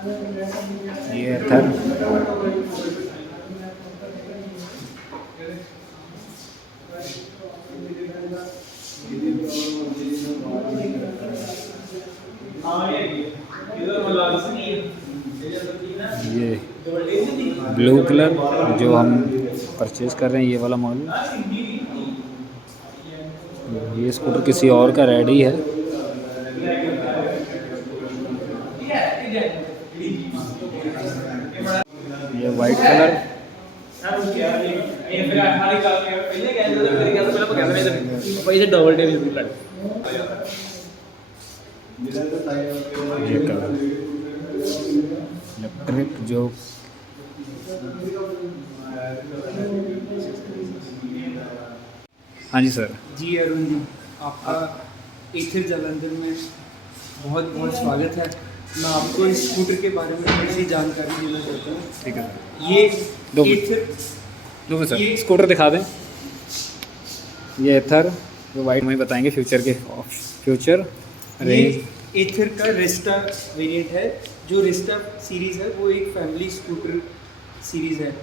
ये एथर, ये blue colour जो हम परचेज़ कर रहे हैं, ये वाला मॉडल। ये स्कूटर किसी और का रेडी है। ये वाइट कलर, ये कलर इलेक्ट्रिक जो हाँ जी सर। जी अरुण जी, आपका एथर जालंधर में बहुत बहुत स्वागत है। मैं आपको इस स्कूटर के बारे में थोड़ी सी जानकारी देना चाहता हूँ। ठीक है सर। ये दो एथर सर, स्कूटर दिखा दें। ये एथर जो वाइट में बताएंगे फ्यूचर रेंज। एथर का रेस्टा वेरिएंट है। जो रेस्टा सीरीज़ है वो एक फैमिली स्कूटर सीरीज़ है।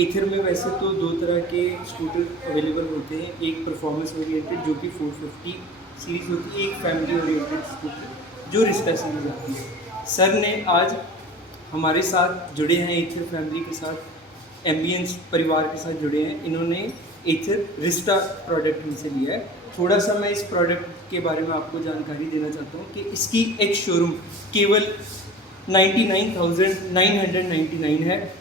एथर में वैसे तो दो तरह के स्कूटर अवेलेबल होते हैं, एक परफॉर्मेंस ओरिएंटेड जो कि 450 सीरीज़ होती है, एक फैमिली ओरिएंटेड स्कूटर जो रिस्टा सीरीज़ आती है। सर ने आज हमारे साथ जुड़े हैं, एथर फैमिली के साथ, एम्बियंस परिवार के साथ जुड़े हैं। इन्होंने एथर रिस्टा प्रोडक्ट हमसे लिया है। थोड़ा सा मैं इस प्रोडक्ट के बारे में आपको जानकारी देना चाहता हूँ कि इसकी एक शोरूम केवल 99,999 है।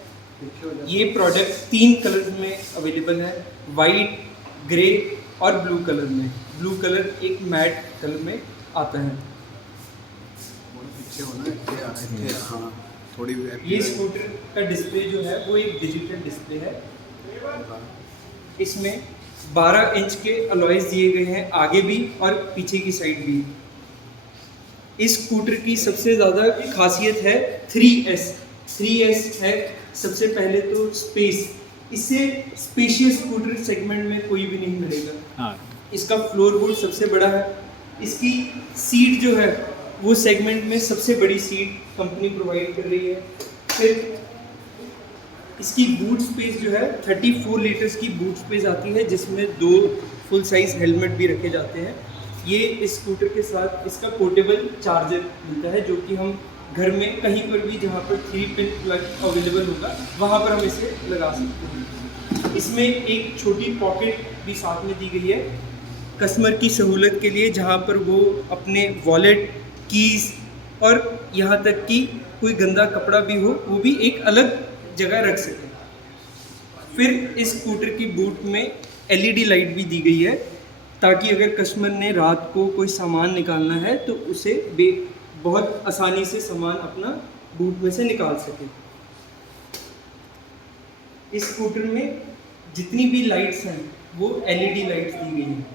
ये प्रोडक्ट 3 कलर में अवेलेबल है, वाइट, ग्रे और ब्लू कलर में। ब्लू कलर एक मैट कलर में आता है। हाँ, थोड़ी ये स्कूटर का डिस्प्ले जो है वो एक डिजिटल डिस्प्ले है। इसमें 12 इंच के अलॉयज दिए गए हैं, आगे भी और पीछे की साइड भी। इस स्कूटर की सबसे ज़्यादा खासियत है 3S। 3S है सबसे पहले तो स्पेस। इससे स्पेशियस स्कूटर सेगमेंट में कोई भी नहीं मिलेगा। हाँ, इसका फ्लोर बोर्ड सबसे बड़ा है। इसकी सीट जो है वो सेगमेंट में सबसे बड़ी सीट कंपनी प्रोवाइड कर रही है। फिर इसकी बूट स्पेस जो है 34 लीटर्स की बूट स्पेस आती है, जिसमें 2 फुल साइज हेलमेट भी रखे जाते हैं। ये इस स्कूटर के साथ इसका पोर्टेबल चार्जर मिलता है, जो कि हम घर में कहीं पर भी जहाँ पर 3 पिन प्लग अवेलेबल होगा वहाँ पर हम इसे लगा सकते हैं। इसमें एक छोटी पॉकेट भी साथ में दी गई है कस्टमर की सहूलत के लिए, जहाँ पर वो अपने वॉलेट, कीज़ और यहाँ तक कि कोई गंदा कपड़ा भी हो वो भी एक अलग जगह रख सके। फिर इस स्कूटर की बूट में LED लाइट भी दी गई है, ताकि अगर कस्टमर ने रात को कोई सामान निकालना है तो उसे बहुत आसानी से सामान अपना बूट में से निकाल सके। इस स्कूटर में जितनी भी लाइट्स हैं वो LED लाइट्स दी गई हैं।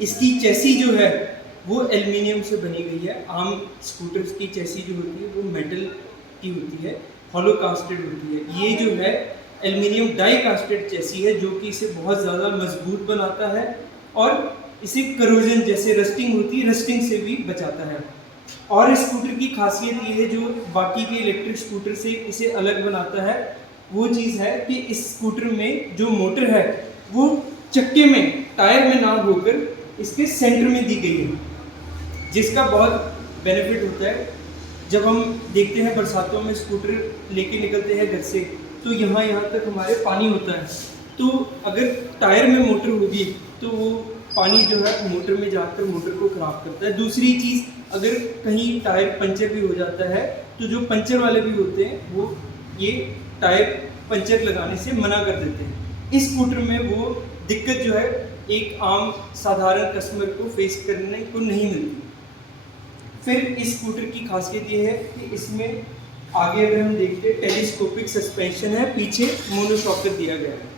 इसकी चेसी जो है वो एल्युमिनियम से बनी गई है। आम स्कूटर्स की चेसी जो होती है वो मेटल की होती है, हॉलो कास्टेड होती है। ये जो है एल्युमिनियम डाई कास्टेड चेसी है, जो कि इसे बहुत ज़्यादा मजबूत बनाता है और इसे करोजन जैसे रस्टिंग होती है, रस्टिंग से भी बचाता है। और इस स्कूटर की खासियत ये है जो बाकी के इलेक्ट्रिक स्कूटर से इसे अलग बनाता है, वो चीज़ है कि इस स्कूटर में जो मोटर है वो चक्के में, टायर में ना होकर इसके सेंटर में दी गई है, जिसका बहुत बेनिफिट होता है। जब हम देखते हैं बरसातों में स्कूटर लेके निकलते हैं घर से, तो यहाँ तक हमारे पानी होता है, तो अगर टायर में मोटर होगी तो वो पानी जो है मोटर में जाकर मोटर को ख़राब करता है। दूसरी चीज़, अगर कहीं टायर पंचर भी हो जाता है तो जो पंचर वाले भी होते हैं वो ये टायर पंचर लगाने से मना कर देते हैं। इस स्कूटर में वो दिक्कत जो है एक आम साधारण कस्टमर को फेस करने को नहीं मिलती। फिर इस स्कूटर की खासियत ये है कि इसमें आगे अगर हम देखते हैं टेलीस्कोपिक सस्पेंशन है, पीछे मोनोशॉकर दिया गया है।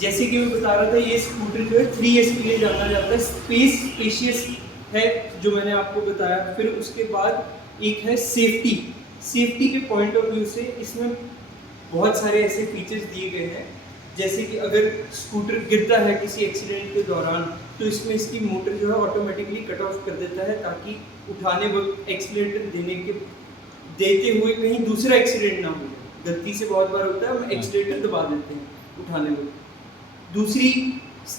जैसे कि मैं बता रहा था, ये स्कूटर जो है 3S के लिए जाना जाता है। स्पेशियस है जो मैंने आपको बताया। फिर उसके बाद एक है सेफ्टी के पॉइंट ऑफ व्यू से इसमें बहुत सारे ऐसे फीचर्स दिए गए हैं, जैसे कि अगर स्कूटर गिरता है किसी एक्सीडेंट के दौरान तो इसमें इसकी मोटर जो है ऑटोमेटिकली कट ऑफ कर देता है, ताकि उठाने वक्त एक्सीलेटर देने के देते हुए कहीं दूसरा एक्सीडेंट ना हो। गलती से बहुत बार होता है हम एक्सीलेटर दबा देते हैं उठाने में। दूसरी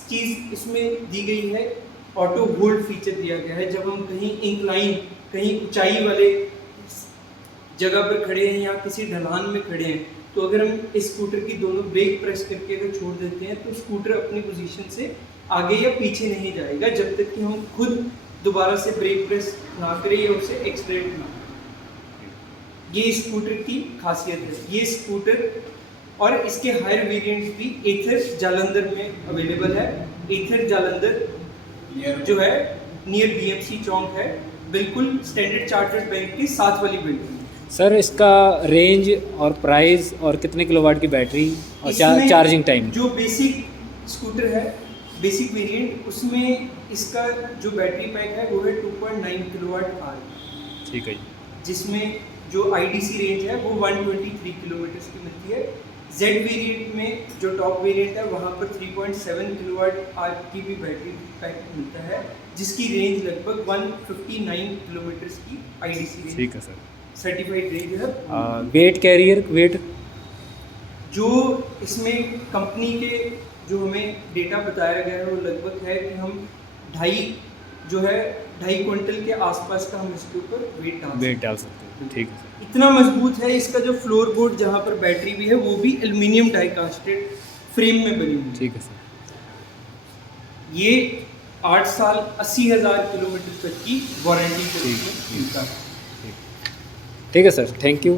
चीज़ इसमें दी गई है, ऑटो होल्ड फीचर दिया गया है। जब हम कहीं इंक्लाइन, कहीं ऊंचाई वाले जगह पर खड़े हैं या किसी ढलान में खड़े हैं, तो अगर हम इस स्कूटर की दोनों ब्रेक प्रेस करके अगर छोड़ देते हैं तो स्कूटर अपनी पोजीशन से आगे या पीछे नहीं जाएगा जब तक कि हम खुद दोबारा से ब्रेक प्रेस ना करें या उसे एक्सलेरेट ना करें। ये स्कूटर की खासियत है। ये स्कूटर और इसके हायर वेरिएंट्स भी एथर जालंधर में अवेलेबल है। एथर जालंधर जो है नियर बीएमसी चौक है, बिल्कुल स्टैंडर्ड चार्टर्ड बैंक के साथ वाली बिल्डिंग है। सर इसका रेंज और प्राइस और कितने किलोवाट की बैटरी और इसमें चार्जिंग टाइम? जो बेसिक स्कूटर है, बेसिक वेरिएंट, उसमें इसका जो बैटरी पैक है वो है 2.9 किलोवाट आवर, ठीक है जी। जिसमें जो आईडीसी रेंज है वो 123 किलोमीटर की मिलती है। जेड वेरिएंट में जो टॉप वेरिएंट है वहाँ पर 3.7 किलोवाट आवर की भी बैटरी पैक मिलता है, जिसकी रेंज लगभग 159 किलोमीटर की आईडीसी रेंज, ठीक है सर। सर्टिफाइड रेंज है। वेट कैरियर वेट जो इसमें कंपनी के जो हमें डेटा बताया गया है वो लगभग है कि हम 2.5 क्विंटल के आसपास का हम इसके ऊपर वेट डाल सकते हैं। ठीक है सर। इतना मजबूत है। इसका जो फ्लोर बोर्ड जहाँ पर बैटरी भी है वो भी एल्युमिनियम डाई कास्टेड फ्रेम में बनी हुई है। ठीक है सर। ये 8 साल 80,000 किलोमीटर तक की वारंटी के रूप में मिलता है। ठीक है सर, थैंक यू।